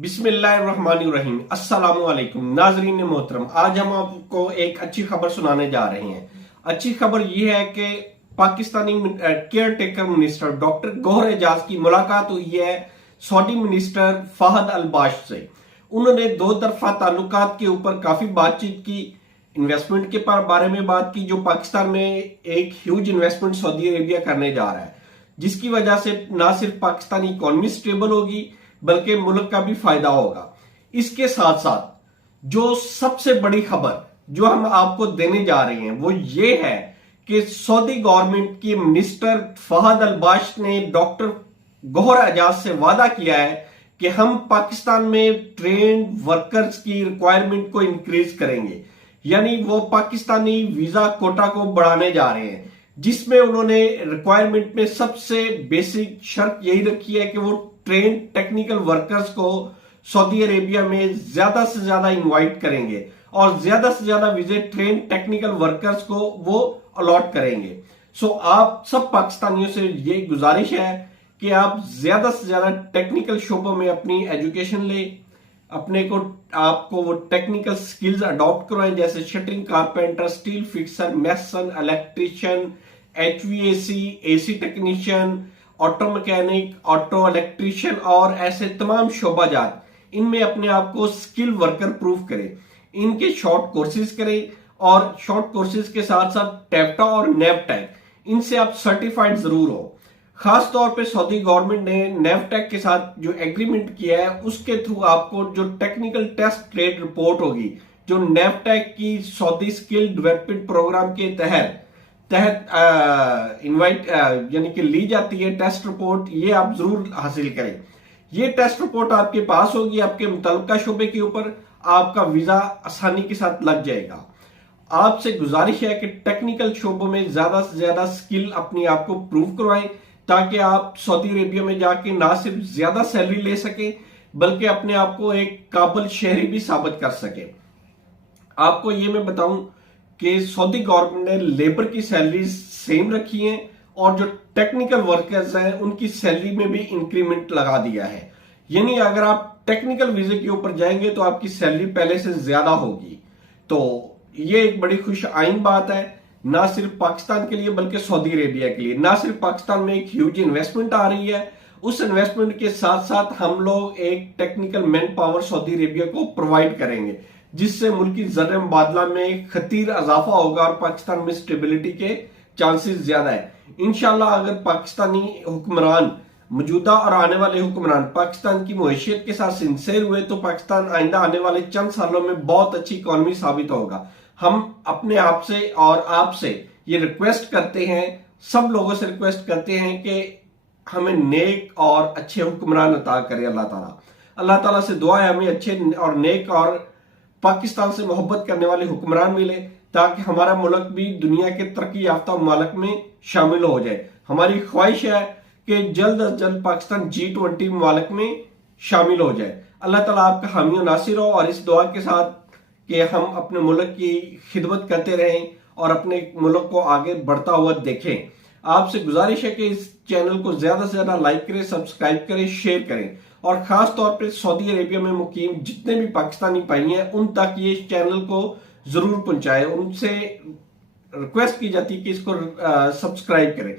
बिस्मिल्लाहिर्रहमानिर्रहीम। अस्सलामुअलैकुम नाजरीन मोहतरम, आज हम आपको एक अच्छी खबर सुनाने जा रहे हैं। अच्छी खबर यह है कि Pakistani caretaker minister doctor Gauhar Ejaz की मुलाकात हुई है सऊदी मिनिस्टर फहद अल-बाश से। उन्होंने दो तरफा ताल्लुकात के ऊपर काफी बातचीत की, इन्वेस्टमेंट के बारे में बात की, जो पाकिस्तान में एक ह्यूज इन्वेस्टमेंट सऊदी अरेबिया करने जा रहा है, जिसकी वजह से ना सिर्फ पाकिस्तानी इकोनॉमी स्टेबल होगी बल्कि मुल्क का भी फायदा होगा। इसके साथ साथ जो सबसे बड़ी खबर जो हम आपको देने जा रहे हैं वो ये है कि सऊदी गवर्नमेंट की मिनिस्टर फहद अल-बाश ने डॉक्टर गौहर एजाज से वादा किया है कि हम पाकिस्तान में ट्रेंड वर्कर्स की रिक्वायरमेंट को इंक्रीज करेंगे। यानी वो पाकिस्तानी वीजा कोटा को बढ़ाने जा रहे हैं, जिसमें उन्होंने रिक्वायरमेंट में सबसे बेसिक शर्त यही रखी है कि वो ट्रेन टेक्निकल वर्कर्स को सऊदी अरेबिया में ज्यादा से ज्यादा इनवाइट करेंगे और ज्यादा से ज्यादा विजिट ट्रेन टेक्निकल वर्कर्स को वो अलॉट करेंगे। सो आप सब पाकिस्तानियों से ये गुजारिश है कि आप ज्यादा से ज्यादा टेक्निकल शोबों में अपनी एजुकेशन ले, आपको वो टेक्निकल स्किल्स अडॉप्ट करवाएं, जैसे shuttering, carpenter, steel fixer, mason, electrician, HVAC, AC technician, auto mechanic, auto electrician और ऐसे तमाम शोबाजात, इनमें अपने आप को स्किल वर्कर प्रूफ करें। इनके शॉर्ट कोर्सेज करें और शॉर्ट कोर्सेज के साथ साथ टेप्टा और नेवटेक, इनसे आप सर्टिफाइड जरूर हो। खास तौर पे सऊदी गवर्नमेंट ने नेवटेक के साथ जो एग्रीमेंट किया है उसके थ्रू आपको जो टेक्निकल टेस्ट ट्रेड रिपोर्ट होगी, जो नेवटेक की सऊदी स्किल डेवलपमेंट प्रोग्राम के तहत इनवाइट यानी कि ली जाती है टेस्ट रिपोर्ट, ये आप जरूर हासिल करें। ये टेस्ट रिपोर्ट आपके पास होगी, आपके मुतल्लिका शोबे के ऊपर आपका वीजा आसानी के साथ लग जाएगा। आपसे गुजारिश है कि टेक्निकल शोबों में ज्यादा से ज्यादा स्किल अपनी आप को प्रूव करवाएं, ताकि आप सऊदी अरेबिया में जाके ना सिर्फ ज्यादा सैलरी ले सके बल्कि अपने आप को एक काबिल शहरी भी साबित कर सके। आपको ये मैं बताऊं कि सऊदी गवर्नमेंट ने लेबर की सैलरी सेम रखी है और जो टेक्निकल वर्कर्स हैं उनकी सैलरी में भी इंक्रीमेंट लगा दिया है। यानी अगर आप टेक्निकल वीजे के ऊपर जाएंगे तो आपकी सैलरी पहले से ज्यादा होगी। तो ये एक बड़ी खुश आइन बात है, ना सिर्फ पाकिस्तान के लिए बल्कि सऊदी अरेबिया के लिए। ना सिर्फ पाकिस्तान में एक ह्यूज इन्वेस्टमेंट आ रही है, उस इन्वेस्टमेंट के साथ साथ हम लोग एक technical man power Saudi Arabia को प्रोवाइड करेंगे, जिससे मुल्की ज़र मुबादला में खतीर इजाफा होगा और पाकिस्तान में स्टेबिलिटी के चांसेस ज्यादा है। इंशाल्लाह अगर पाकिस्तानी हुक्मरान, मौजूदा और आने वाले हुक्मरान पाकिस्तान की मुआशियत के साथ सिंसेर हुए तो पाकिस्तान आइंदा आने वाले चंद सालों में बहुत अच्छी इकॉनमी साबित होगा। हम अपने आप से और आपसे ये रिक्वेस्ट करते हैं, सब लोगों से रिक्वेस्ट करते हैं कि हमें नेक और अच्छे हुक्मरान अता करे अल्लाह ताला। अल्लाह ताला से दुआ है हमें अच्छे और नेक और पाकिस्तान से मोहब्बत करने वाले हुक्मरान मिले, ताकि हमारा मुल्क भी दुनिया के तरक्की याफ्ता मुमालिक में शामिल हो जाए। हमारी ख्वाहिश है कि जल्द अज जल्द पाकिस्तान G20 मुमालिक में शामिल हो जाए। अल्लाह ताला आपका हामी और नासिर हो, और इस दुआ के साथ कि हम अपने मुल्क की खिदमत करते रहें और अपने मुल्क को आगे बढ़ता हुआ देखें। आपसे गुजारिश है कि इस चैनल को ज्यादा से ज्यादा लाइक करें, सब्सक्राइब करें, शेयर करें, और खास तौर पे सऊदी अरेबिया में मुकीम जितने भी पाकिस्तानी भाई हैं उन तक ये इस चैनल को जरूर पहुंचाएं। उनसे रिक्वेस्ट की जाती है कि इसको सब्सक्राइब करें।